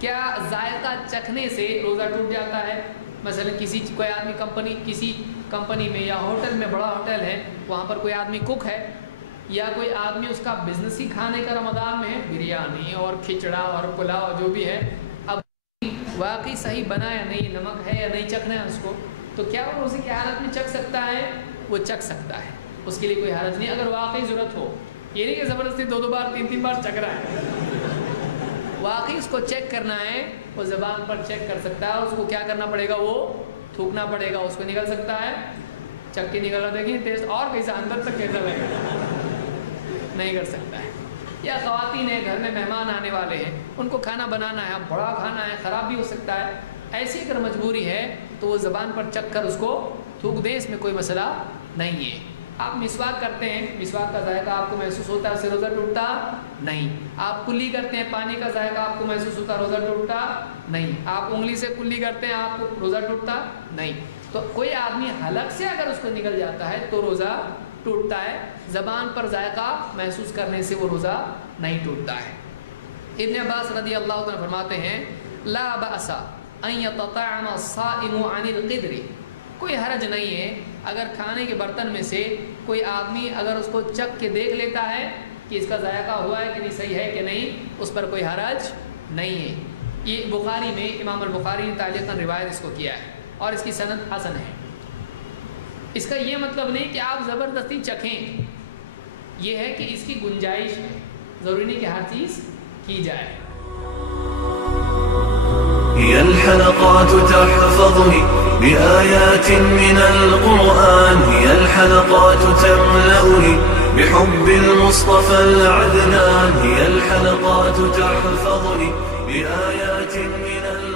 کیا ذائقہ چکھنے سے روزہ ٹوٹ جاتا ہے؟ مثلا کوئی آدمی کسی کمپنی میں یا ہوٹل میں، بڑا ہوٹل ہے، وہاں پر کوئی آدمی کک ہے، یا کوئی آدمی اس کا بزنس ہی کھانے کا رمضان میں ہے، بریانی اور کھچڑا اور پلاؤ جو بھی ہے، اب واقعی صحیح بنا یا نہیں، نمک ہے یا نہیں چکھنا ہے اس کو، تو کیا وہ روزے کی حالت میں چکھ سکتا ہے؟ وہ چکھ سکتا ہے، اس کے لیے کوئی حرج نہیں اگر واقعی ضرورت ہو. یہ نہیں کہ زبردستی 2 بار 3 بار چکھ رہا ہے. واقعی اس کو چیک کرنا ہے، وہ زبان پر چیک کر سکتا ہے، اس کو کیا کرنا پڑے گا، وہ تھوکنا پڑے گا، اس کو نکل سکتا ہے، چک کے نکل رہا، دیکھیں ٹیسٹ اور کیسا اندر تک کیسا لگے گا، نہیں کر سکتا ہے. یا خواتین ہیں، گھر میں مہمان آنے والے ہیں، ان کو کھانا بنانا ہے، بڑا کھانا ہے، خراب بھی ہو سکتا ہے، ایسی اگر مجبوری ہے تو وہ زبان پر چک کر اس کو تھوک دیں، اس میں کوئی مسئلہ نہیں ہے. آپ مسواک کرتے ہیں، مسواک کا ذائقہ آپ کو محسوس ہوتا ہے، اس سے روزہ ٹوٹتا نہیں. آپ کلی کرتے ہیں، پانی کا ذائقہ آپ کو محسوس ہوتا ہے، روزہ ٹوٹتا نہیں. آپ انگلی سے کلی کرتے ہیں، آپ کو روزہ ٹوٹتا نہیں. تو کوئی آدمی حلق سے اگر اس کو نکل جاتا ہے تو روزہ ٹوٹتا ہے، زبان پر ذائقہ محسوس کرنے سے وہ روزہ نہیں ٹوٹتا ہے. ابن عباس رضی اللہ عنہ فرماتے ہیں لا بأس ان يتطعم الصائم عن القدر، کوئی حرج نہیں ہے اگر کھانے کے برتن میں سے کوئی آدمی اگر اس کو چکھ کے دیکھ لیتا ہے کہ اس کا ذائقہ ہوا ہے کہ نہیں، صحیح ہے کہ نہیں، اس پر کوئی حرج نہیں ہے. یہ بخاری میں امام البخاری نے تعلیقاً روایت اس کو کیا ہے اور اس کی سند حسن ہے. اس کا یہ مطلب نہیں کہ آپ زبردستی چکھیں، یہ ہے کہ اس کی گنجائش ہے، ضروری نہیں کہ ہر چیز کی جائے. هي الحلقات تحفظني بآيات من القرآن، هي الحلقات تملأني بحب المصطفى العدنان، هي الحلقات تحفظني بآيات من القرآن.